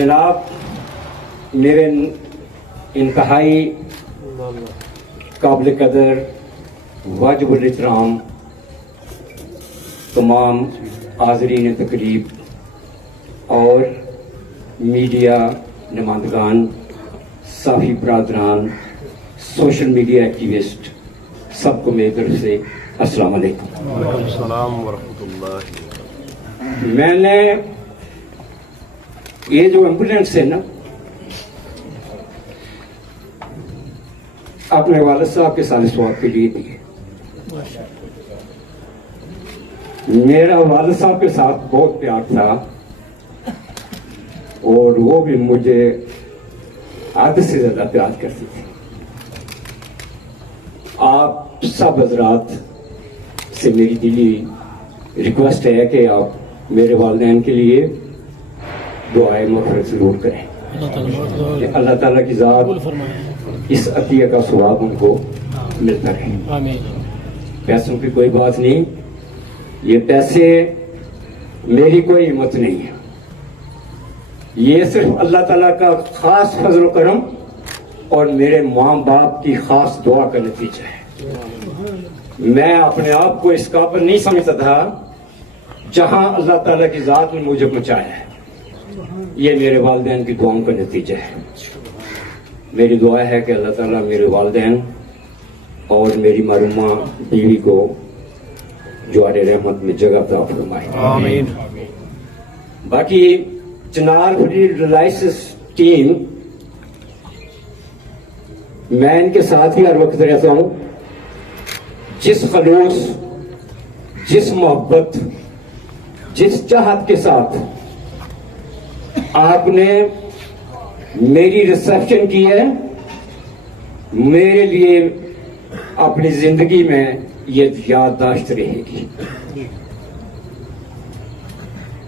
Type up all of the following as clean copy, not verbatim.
जनाब मेरे इंतहाई काबिल कदर वाजिबुल इहतराम तमाम हाज़रीन तकरीब और मीडिया नुमाइंदगान, साफ़ी बरादरान, सोशल मीडिया एक्टिविस्ट, सबको मेरी तरफ से अस्सलाम वालेकुम। मैंने ये जो एम्बुलेंस है ना, अपने वालिद साहब के साले स्वाब के लिए दी है। मेरा वालिद साहब के साथ बहुत प्यार था और वो भी मुझे आधे से ज्यादा प्यार करती थी। आप सब हजरात से मेरी दिली रिक्वेस्ट है कि आप मेरे वालिदैन के लिए दुआए मग़फ़िरत ज़रूर करें कि अल्लाह ताला की ज़ात इस अतिया का सवाब उनको मिलता रहे। पैसों की कोई बात नहीं, ये पैसे मेरी कोई हिम्मत नहीं है, ये सिर्फ अल्लाह ताला का खास फजल करम और मेरे माँ बाप की खास दुआ का नतीजा है। मैं अपने आप को इस काबिल नहीं समझता था जहां अल्लाह ताला की ज़ात ने मुझे पहुंचाया है। ये मेरे वालिदैन की दुआओं का नतीजा है। मेरी दुआ है कि अल्लाह ताला मेरे वालिदैन और मेरी मरहुमा बीवी को जवारे रहमत में जगह अता फरमाए। आमीन। बाकी चिनार फ्री रिलायंस टीम, मैं इनके साथ ही हर वक्त रहता हूं। जिस खलूस, जिस मोहब्बत, जिस चाहत के साथ आपने मेरी रिसेप्शन की है, मेरे लिए अपनी जिंदगी में ये याददाश्त रहेगी।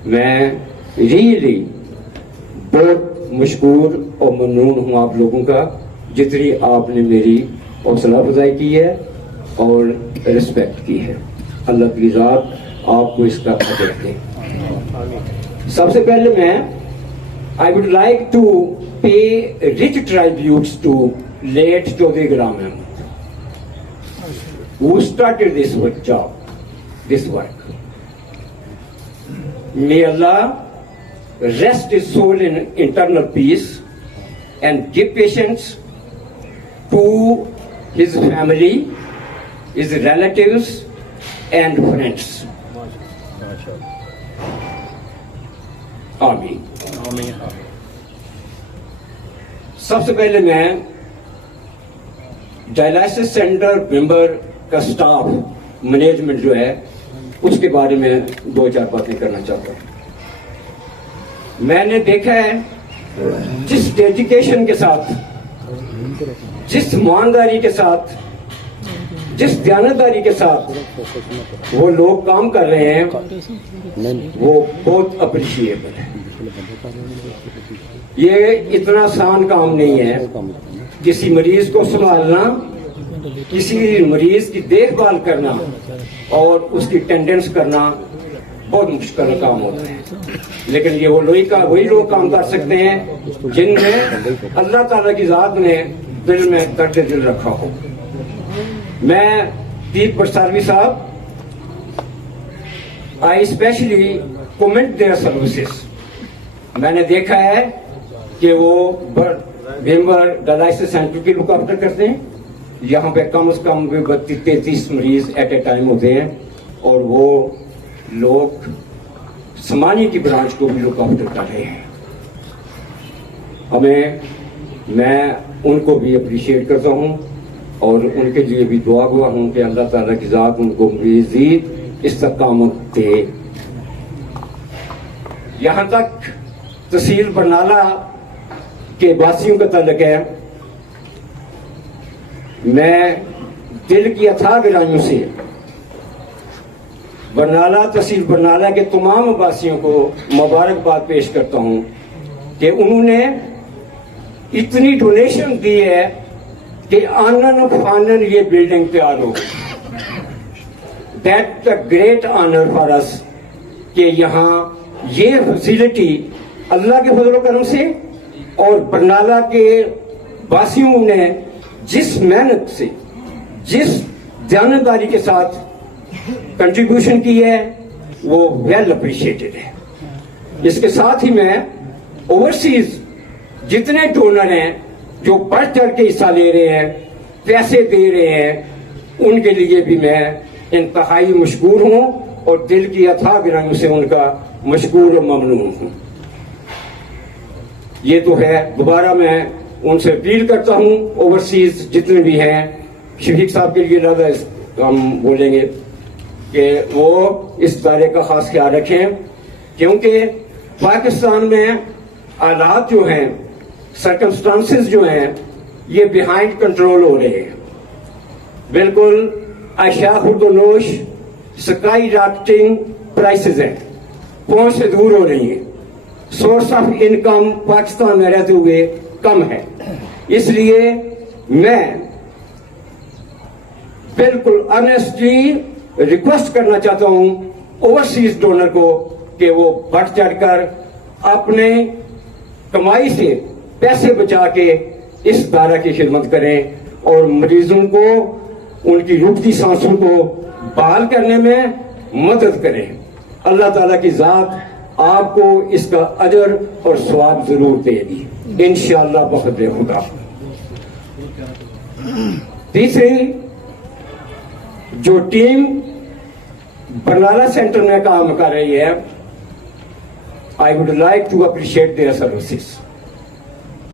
मैं रियली बहुत मशकूर और ममनून हूं आप लोगों का, जितनी आपने मेरी हौसला अफजाई की है और रिस्पेक्ट की है। अल्लाह की ज़ात आपको इसका अजर दे। सबसे पहले मैं I would like to pay rich tributes to late Chaudhry Ghulam Ahmad, who started this work. May Allah rest his soul in eternal peace and give patience to his family, his relatives and friends. आमीन। सबसे पहले मैं dialysis centre member का staff management जो है उसके बारे में दो चार बातें करना चाहता हूं। मैंने देखा है जिस डेडिकेशन के साथ, जिस ईमानदारी के साथ, जिस दयानतदारी के साथ वो लोग काम कर रहे हैं, वो बहुत अप्रिशिएबल है। ये इतना आसान काम नहीं है। किसी मरीज को संभालना, किसी मरीज की देखभाल करना और उसकी अटेंडेंस करना बहुत मुश्किल काम होता है, लेकिन ये वही लोग काम कर सकते हैं जिनमें अल्लाह ताला की ज़ात ने दिल में दर्द दिल रखा हो। मैं दीप पटसारवी साहब, आई स्पेशली कमेंट देयर सर्विसेज। मैंने देखा है कि वो भीमवर डायलिसिस सेंटर की लुक आफ्टर करते हैं। यहाँ पे कम से कम 32-33 मरीज एट ए टाइम होते हैं और वो लोग समानी की ब्रांच को भी लुक आफ्टर कर रहे हैं। मैं उनको भी अप्रिशिएट करता हूँ और उनके लिए भी दुआ हुआ हूँ कि अल्लाह ताला की ज़ात उनको मज़ीद इस्तकामत दे। यहाँ तक तहसील बरनाला के वासियों का ताल्लुक है, मैं दिल की अथाह गहराइयों से बरनाला तहसील बरनाला के तमाम वासियों को मुबारकबाद पेश करता हूँ कि उन्होंने इतनी डोनेशन दी है कि आनन फानन ये बिल्डिंग तैयार हो गई। That the great honour for us कि यहाँ ये फैसिलिटी अल्लाह के फजल करम से और बरनाला के वासियों ने जिस मेहनत से, जिस जानकारी के साथ कंट्रीब्यूशन की है, वो वेल अप्रिशिएटेड है। इसके साथ ही मैं ओवरसीज जितने डोनर हैं जो बढ़ चढ़ के हिस्सा ले रहे हैं, पैसे दे रहे हैं, उनके लिए भी मैं इंतहाई मशकूर हूं और दिल की अथाह गहराइयों से उनका मशकूर और ममनून हूं। ये तो है। दोबारा मैं उनसे अपील करता हूं, ओवरसीज जितने भी हैं, शफीक साहब के लिए ज़्यादा हम बोलेंगे कि वो इस दायरे का खास ख्याल रखें, क्योंकि पाकिस्तान में हालात जो हैं, सर्कमस्टांसेस जो हैं, ये बिहाइंड कंट्रोल हो रहे हैं। बिल्कुल अशिया खुर्दोनोश स्काई रॉकेटिंग प्राइसेस हैं, पहुंच से दूर हो रही हैं। सोर्स ऑफ इनकम पाकिस्तान में रहते हुए कम है। इसलिए मैं बिल्कुल ऑनेस्टली रिक्वेस्ट करना चाहता हूं ओवरसीज डोनर को कि वो बढ़ चढ़कर अपने कमाई से पैसे बचा के इस दायरा की खिदमत करें और मरीजों को उनकी रुकती सांसों को बहाल करने में मदद करें। अल्लाह ताला की जात आपको इसका अजर और स्वाब जरूर देगी इंशाअल्लाह बफज़ल खुदा। तीसरी जो टीम बरनाला सेंटर में काम कर रही है, I would like to appreciate their services.